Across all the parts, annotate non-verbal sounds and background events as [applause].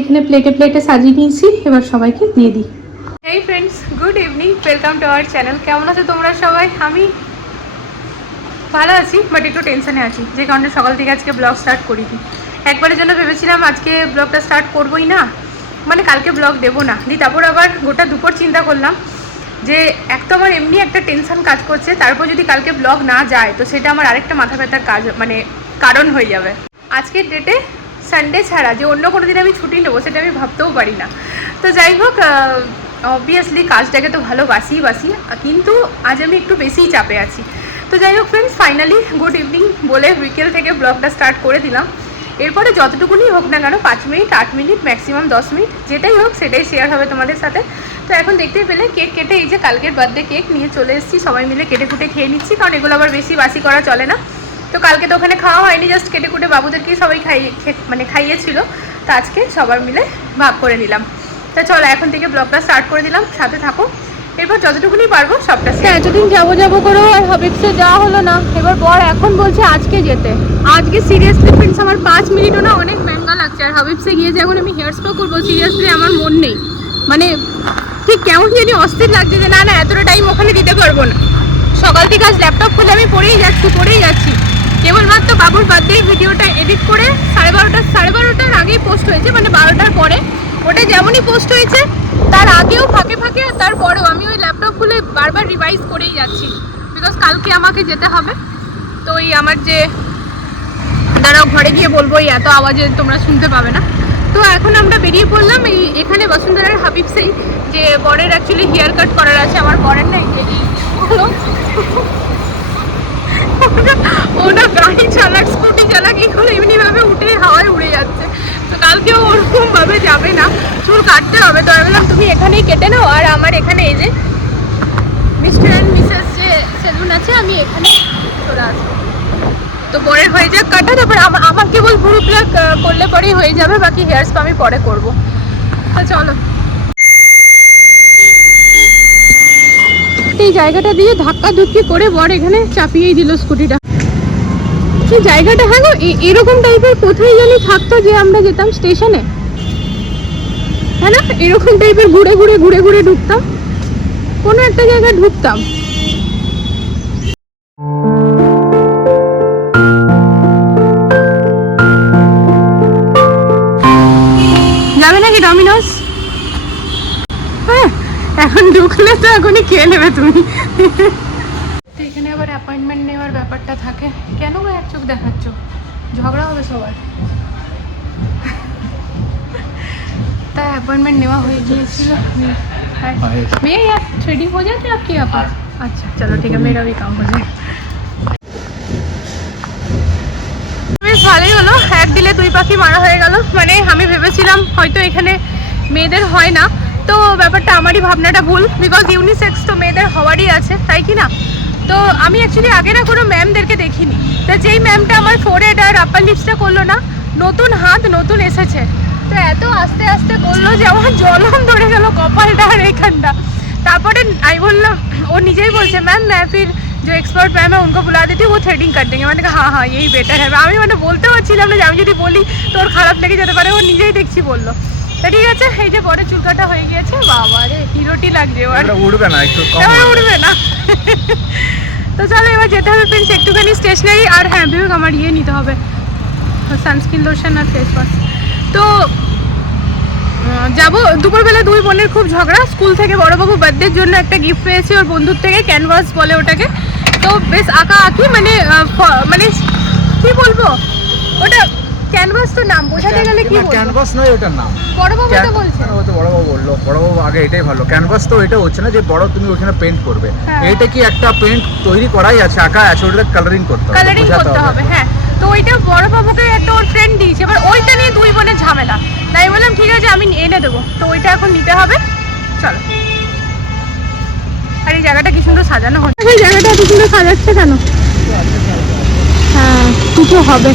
এখানে প্লেটে প্লেটে সাজিয়ে নিয়েছি। এবার সবাইকে দিয়ে দিই। এই friends good evening welcome to our channel কেমন আছো তোমরা সবাই? আমি ভালো আছি বাট একটু টেনশনে আছি। যে কারণে সকাল থেকে আজকে ব্লগ স্টার্ট করিনি। একবারের জন্য ভেবেছিলাম আজকে ব্লগটা স্টার্ট করবোই না। মানে কালকে ব্লগ দেবো না। দিয়ে তারপর আবার গোটা দুপুর চিন্তা করলাম যে এক তো আমার এমনি একটা টেনশন কাজ করছে। তারপর যদি কালকে ব্লগ না যায়, তো সেটা আমার আরেকটা মাথা ব্যথার কাজ মানে কারণ হয়ে যাবে। আজকের ডেটে সানডে ছাড়া যে অন্য কোনো দিন আমি ছুটি নেব সেটা আমি ভাবতেও পারি না। তো যাই হোক অবভিয়াসলি কাজটাকে তো ভালোবাসি বাসি কিন্তু আজ আমি একটু বেশিই চাপে আছি। তো যাই হোক ফ্রেন্ডস ফাইনালি গুড ইভিনিং বলে উইকেল থেকে ব্লগটা স্টার্ট করে দিলাম। এরপরে যতটুকুনি হোক না কেন পাঁচ মিনিট, আট মিনিট ম্যাক্সিমাম দশ মিনিট, যেটাই হোক সেটাই শেয়ার হবে তোমাদের সাথে। তো এখন দেখতেই পেলে কেক কেটে এই যে কালকের বার্থডে কেক নিয়ে চলে এসেছি, সবাই মিলে কেটে কুটে খেয়ে নিচ্ছি, কারণ এগুলো আবার বেশি বাসি করা চলে না। তো কালকে তো ওখানে খাওয়া হয়নি জাস্ট কেটে কুটে বাবুদেরকেই সবাই খাইয়ে খে- মানে খাইয়েছিল। তো আজকে সবার মিলে ভাগ করে নিলাম। তা চলো এখন থেকে ব্লগটা স্টার্ট করে দিলাম সাথে থাকো। এরপর যতটুকুনি পারব সবটা হ্যাঁ এতদিন যাব যাব করেও আর হাবিবসে যাওয়া হলো না। এবার বর এখন বলছে আজকে যেতে। আজকে সিরিয়াসলি ফ্রেন্ডস আমার পাঁচ মিনিটও না অনেক ম্যাঙ্গা লাগছে। আর হাবিবসে গিয়ে যে এখন আমি হেয়ার স্পা করব সিরিয়াসলি আমার মন নেই। মানে ঠিক কেমন জানি অস্থির লাগছে যে না না এতটা টাইম ওখানে দিতে পারব না। সকাল থেকে আজ ল্যাপটপ খুলে আমি পড়েই যাচ্ছি পড়েই যাচ্ছি। কেবলমাত্র বাবুর বার্থডে ভিডিওটা এডিট করে সাড়ে বারোটা সাড়ে বারোটার আগেই পোস্ট হয়েছে মানে বারোটার পরে। ওটা যেমনই পোস্ট হয়েছে, তার আগেও ফাঁকে ফাঁকে, আর তারপরেও আমি ওই ল্যাপটপ খুলে বারবার রিভাইজ করেই যাচ্ছি। বিকজ কালকে আমাকে যেতে হবে। তো ওই আমার যে দাঁড়াও, ঘরে গিয়ে বলব, এই এত আওয়াজে তোমরা শুনতে পাবে না। তো এখন আমরা বেরিয়ে পড়লাম এই এখানে বসুন্ধরার হাবিব হাবিবসেই যে বরের অ্যাকচুয়ালি হেয়ার কাট করার আছে, আমার বরের না, এই- এই হলো ওটা- ওটা গাড়ি চালাক স্কুটি চালাক এগুলো এমনিভাবে উঠে হাওয়ায় উড়ে যাচ্ছে। তো কালকেও ওরকম ভাবে যাবে না। চুল কাটতে হবে। তো আমি বললাম, তুমি এখানেই কেটে নাও। আর আমার এখানে এই যে মিস্টার অ্যান্ড মিসেস যে সেলুন আছে, আমি এখানে চলে আসব। তো বরের হয়ে যাক কাটা। তারপর আমা- আমার কেবল ভুরু প্লাক করলে পরেই হয়ে যাবে। বাকি হেয়ার স্পা আমি পরে করব। তো চলো। এই জায়গাটা দিয়ে ধাক্কা ধুক্কি করে বর এখানে চাপিয়েই দিল স্কুটিটা। কি জায়গাটা হ্যাঁ গো এরকম টাইপের কোথায় জানি থাকতো যে আমরা যেতাম স্টেশনে হ্যাঁ না? এরকম টাইপের ঘুরে ঘুরে ঘুরে ঘুরে ঢুকতাম। কোনো একটা জায়গায় ঢুকতাম। যাবে নাকি ডমিনোস হ্যাঁ এখন ঢুকলে তো এখনই খেয়ে নেবে তুমি। করে অ্যাপয়েন্টমেন্ট নেওয়ার ব্যাপারটা থাকে কেন এক চোখ দেখাচ্ছ? ঝগড়া হবে সবার। তাই অ্যাপয়েন্টমেন্ট নেওয়া হয়ে গিয়েছিল। হ্যাঁ। হ্যাঁ, বেশ আচ্ছা, ভালোই হলো এক দিলে দুই পাখি মারা হয়ে গেল। মানে আমি ভেবেছিলাম হয়তো এখানে মেয়েদের হয় না। তো ব্যাপারটা আমারই ভাবনাটা ভুল বিকজ ইউনিসেক্স তো মেয়েদের হওয়ারই আছে তাই কি না? তো আমি অ্যাকচুয়ালি আগে না কোনো ম্যামদেরকে দেখিনি তো যেই ম্যামটা আমার ফোরহেড আর আপার লিপসটা করলো না নতুন হাত নতুন এসেছে তো এত আস্তে আস্তে করলো যে আমার জলম ধরে গেল কপালটা আর এখানটা তারপরে আমি বললাম ও নিজেই বলছে ম্যাম मैं फिर जो एक्सपर्ट मैम है उनको बुला देती हूँ वो थ्रेडिंग कर देंगे मैंने कहा हाँ हाँ यही बेटर है আমি মানে বলতে পারছিলাম না যে আমি যদি বলি তোর খারাপ লেগে যেতে পারে ও নিজেই দেখছি বললো তা ঠিক আছে এই যে পরে চুল কাটা হয়ে গিয়েছে বাবা রে হিরোটি লাগছে এবার এটা উঠবে না একটু কম এবার হবে। উঠবে না তো চলো, এবার যেতে হবে ফ্রেন্ডস একটুখানি স্টেশনারি আর হ্যাঁ বিবেক, আমার ইয়ে নিতে হবে। সানস্ক্রিন লোশন আর ফেস ওয়াশ তো যাব, দুপুরবেলা দুই বোনের খুব ঝগড়া, স্কুল থেকে বড়বাবু বার্থডের জন্য একটা গিফট পেয়েছি, ওর বন্ধুর থেকে ক্যানভাস বলে ওটাকে। তো বেশ আঁকা আঁকি মানে মানে কি বলব, ওটা ক্যানভাস তো নাম বোঝাতে গেলে কি বলব? ক্যানভাস নয় ওটার নাম। বড়বাবু তো ক্যান- বলছে। ও তো বড়বাবু বলল বড়বাবু আগে এটাই ভালো। ক্যানভাস তো এটা হচ্ছে না যে বড় তুমি ওখানে পেন্ট করবে। হ্যাঁ। এটা কি একটা পেন্ট তৈরি করাই আছে? আঁকা আছে ওটাতে কালারিং করতে হবে কালারিং করতে হবে। হ্যাঁ। তো ওইটা বড় বাবুকে একটা ওর ফ্রেন্ড দিয়েছে। এবার ওইটা নিয়ে দুই বোনের ঝামেলা। তাই বললাম ঠিক আছে আমি এনে দেবো। তো ওইটা এখন নিতে হবে। চলো। আর এই জায়গাটা কি সুন্দর সাজানো হচ্ছে। এই জায়গাটা এত সুন্দর সাজাচ্ছে কেন? হ্যাঁ কিছু হবে।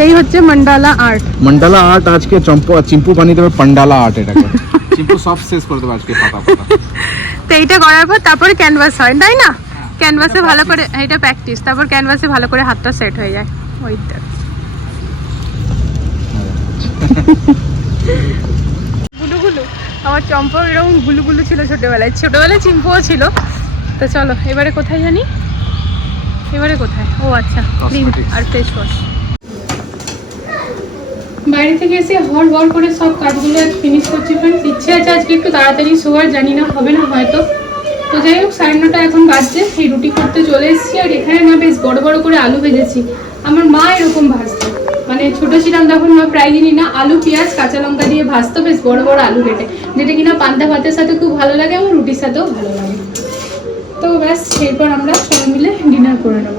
সেই হচ্ছে মন্ডালা আর্ট মন্ডালা আর্ট আজকে চম্পু চিম্পু বানিয়ে দেবে পান্ডালা আর্ট এটাকে। [laughs] চিম্পু সব শেষ করে দেবে আজকে পাতা পাতা। [laughs] তো এইটা করার পর তারপরে ক্যানভাস হয় তাই না? ক্যানভাসে ভালো করে এটা প্র্যাকটিস তারপর ক্যানভাসে ভালো করে হাতটা সেট হয়ে যায়। ওইটা [laughs] গুলু গুলু। আমার চম্পাও এরকম গুলু গুলু ছিল ছোটবেলায়। ছোটবেলায় চিম্পুও ছিল। তো চলো এবারে কোথায় জানি? এবারে কোথায়? ও আচ্ছা ক্রিম আর ফেস ওয়াশ বাইরে থেকে এসে হর হর করে সব কাজগুলো ফিনিশ করছি ফ্রেন্ডস ইচ্ছে আছে আজকে একটু তাড়াতাড়ি শোয়ার, জানি না হবে না হয়তো। তো যাই হোক, সাড়ে নটা এখন বাজছে সেই রুটি করতে চলে এসেছি আর এখানে না বেশ বড় বড় করে আলু ভেজেছি। আমার মা এরকম ভাজতো। মানে ছোট ছিলাম তখন, মা প্রায় দিনই না আলু, পেঁয়াজ, কাঁচা লঙ্কা দিয়ে ভাজতো, বেশ বড় বড় আলু কেটে। যেটা কিনা পান্তা ভাতের সাথে খুব ভালো লাগে এবং রুটির সাথেও ভালো লাগে। তো ব্যাস, এরপর আমরা সবাই মিলে ডিনার করে নেব।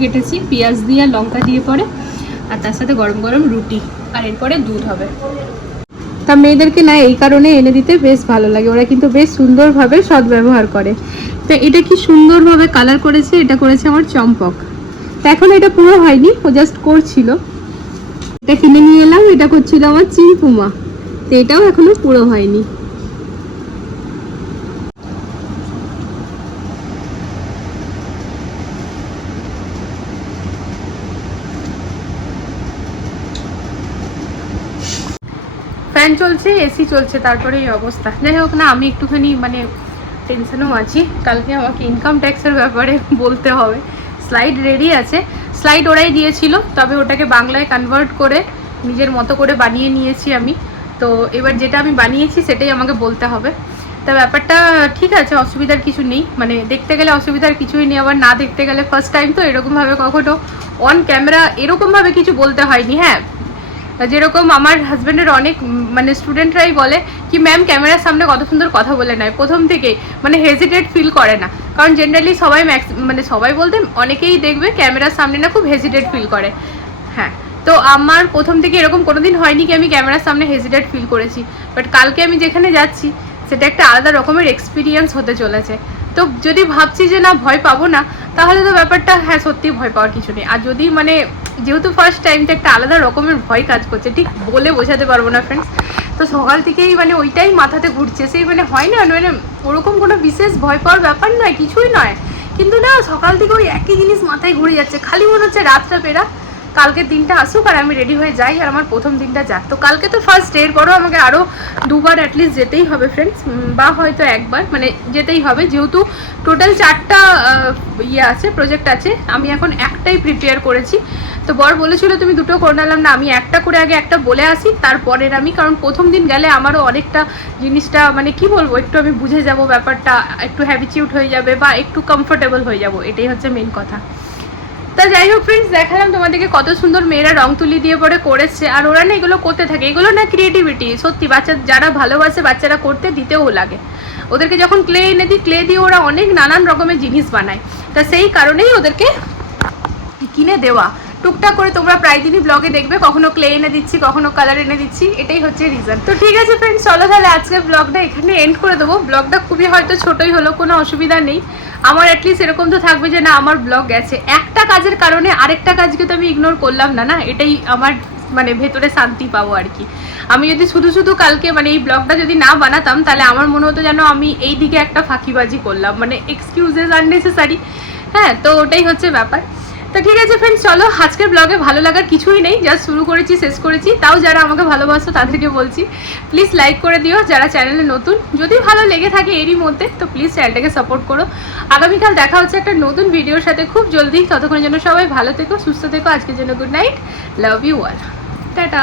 কেটেছি, পেঁয়াজ দিয়ে আর লঙ্কা দিয়ে পরে, আর তার সাথে গরম গরম রুটি, আর এরপরে দুধ হবে। তা মেয়েদেরকে না এই কারণে এনে দিতে বেশ ভালো লাগে, ওরা কিন্তু বেশ সুন্দরভাবে সদ্ব্যবহার করে। তো এটা কি সুন্দরভাবে কালার করেছে? এটা করেছে আমার চম্পক। তা এখন এটা পুরো হয়নি, ও জাস্ট করছিল। এটা কিনে নিয়ে এলাম, এটা করছিল আমার চিম্পুমা তো এটাও এখনও পুরো হয়নি। ফ্যান চলছে এসি চলছে, তারপরে এই অবস্থা। যাই হোক না, আমি একটুখানি মানে টেনশনেও আছি। কালকে আমাকে ইনকাম ট্যাক্সের ব্যাপারে বলতে হবে। স্লাইড রেডি আছে। স্লাইড ওরাই দিয়েছিল, তবে ওটাকে বাংলায় কনভার্ট করে নিজের মতো করে বানিয়ে নিয়েছি আমি। তো এবার যেটা আমি বানিয়েছি, সেটাই আমাকে বলতে হবে। তা ব্যাপারটা ঠিক আছে, অসুবিধার কিছু নেই। মানে দেখতে গেলে অসুবিধার কিছুই নেই, আবার না দেখতে গেলে ফার্স্ট টাইম তো এরকমভাবে কখনো অন ক্যামেরা এরকমভাবে কিছু বলতে হয়নি। হ্যাঁ যেরকম আমার হাজব্যান্ডের অনেক মানে স্টুডেন্টরাই বলে কি ম্যাম ক্যামেরার সামনে কত সুন্দর কথা বলে নেয় প্রথম থেকে মানে হেজিটেট ফিল করে না। কারণ জেনারেলি সবাই ম্যাক্স মানে সবাই বলতে অনেকেই দেখবে ক্যামেরার সামনে না খুব হেজিটেট ফিল করে। হ্যাঁ তো আমার প্রথম থেকে এরকম কোনোদিন হয়নি কি, আমি ক্যামেরার সামনে হেজিটেট ফিল করেছি। বাট কালকে আমি যেখানে যাচ্ছি, সেটা একটা আলাদা রকমের এক্সপিরিয়েন্স হতে চলেছে। তো যদি ভাবছি যে না, ভয় পাবো না, তাহলে তো ব্যাপারটা হ্যাঁ সত্যি ভয় পাওয়ার কিছু নেই। আর যদি মানে যেহেতু ফার্স্ট টাইমটা একটা আলাদা রকমের ভয় কাজ করছে, ঠিক বলে বোঝাতে পারব না ফ্রেন্ডস তো সকাল থেকেই মানে ওইটাই মাথাতে ঘুরছে, সেই মানে হয় না মানে ওরকম কোনো বিশেষ ভয় পাওয়ার ব্যাপার নয়, কিছুই নয়। কিন্তু না, সকাল থেকে ওই একই জিনিস মাথায় ঘুরে যাচ্ছে, খালি মনে হচ্ছে রাতটা পেরা কালকের দিনটা আসুক আর আমি রেডি হয়ে যাই আর আমার প্রথম দিনটা যাক। তো কালকে তো ফার্স্ট ডে এরপরও আমাকে আরও দুবার অ্যাটলিস্ট যেতেই হবে ফ্রেন্ডস বা হয়তো একবার মানে যেতেই হবে। যেহেতু টোটাল চারটা ইয়ে আছে প্রজেক্ট আছে, আমি এখন একটাই প্রিপেয়ার করেছি। তো বর বলেছিল, তুমি দুটো করে নিলাম। না, আমি একটা করে আগে একটা বলে আসি, তারপরের আমি, কারণ প্রথম দিন গেলে আমারও অনেকটা জিনিসটা মানে কি বলব, একটু আমি বুঝে যাব ব্যাপারটা, একটু হ্যাবিচিউট হয়ে যাবে বা একটু কমফোর্টেবল হয়ে যাব, এটাই হচ্ছে মেন কথা। তা যাই হোক ফ্রেন্ডস দেখালাম তোমাদেরকে কত সুন্দর মেয়েরা রং তুলি দিয়ে পরে করেছে। আর ওরা না এগুলো করতে থাকে। এগুলো না ক্রিয়েটিভিটি সত্যি। বাচ্চা, যারা ভালোবাসে বাচ্চারা করতে দিতেও লাগে। ওদেরকে যখন ক্লে এনে দিই ক্লে দিয়ে ওরা অনেক নানান রকমের জিনিস বানায়। তা সেই কারণেই ওদেরকে কিনে দেওয়া। টুকটাক করে তোমরা প্রায় দিনই ব্লগে দেখবে, কখনো ক্লে এনে দিচ্ছি, কখনো কালার এনে দিচ্ছি, এটাই হচ্ছে রিজন তো ঠিক আছে ফ্রেন্ডস চলো তাহলে আজকে ব্লগটা এখানে এন্ড করে দেবো। ব্লগটা খুবই হয়তো ছোটই হলো, কোনো অসুবিধা নেই। আমার অ্যাটলিস্ট এরকম তো থাকবে যে না, আমার ব্লগ গেছে। একটা কাজের কারণে আরেকটা কাজকে তো আমি ইগনোর করলাম না না? এটাই আমার মানে ভেতরে শান্তি পাবো আর কি। আমি যদি শুধু শুধু কালকে মানে এই ব্লগটা যদি না বানাতাম, তাহলে আমার মনে হতো যেন আমি এই দিকে একটা ফাঁকিবাজি করলাম। মানে এক্সকিউজেস আননেসেসারি হ্যাঁ তো ওটাই হচ্ছে ব্যাপার। তো ঠিক আছে ফ্রেন্ডস চলো আজকের ব্লগে ভালো লাগার কিছুই নেই যা শুরু করেছি, শেষ করেছি। তাও যারা আমাকে ভালোবাসো, তাদেরকে বলছি প্লিজ লাইক করে দিও, যারা চ্যানেলে নতুন। যদি ভালো লেগে থাকে এরই মধ্যে, তো প্লিজ চ্যানেলটাকে সাপোর্ট করো। আগামীকাল দেখা হচ্ছে একটা নতুন ভিডিওর সাথে। খুব জলদি, ততক্ষণের জন্য সবাই ভালো থেকো, সুস্থ থেকো। আজকের জন্য good night love you all tata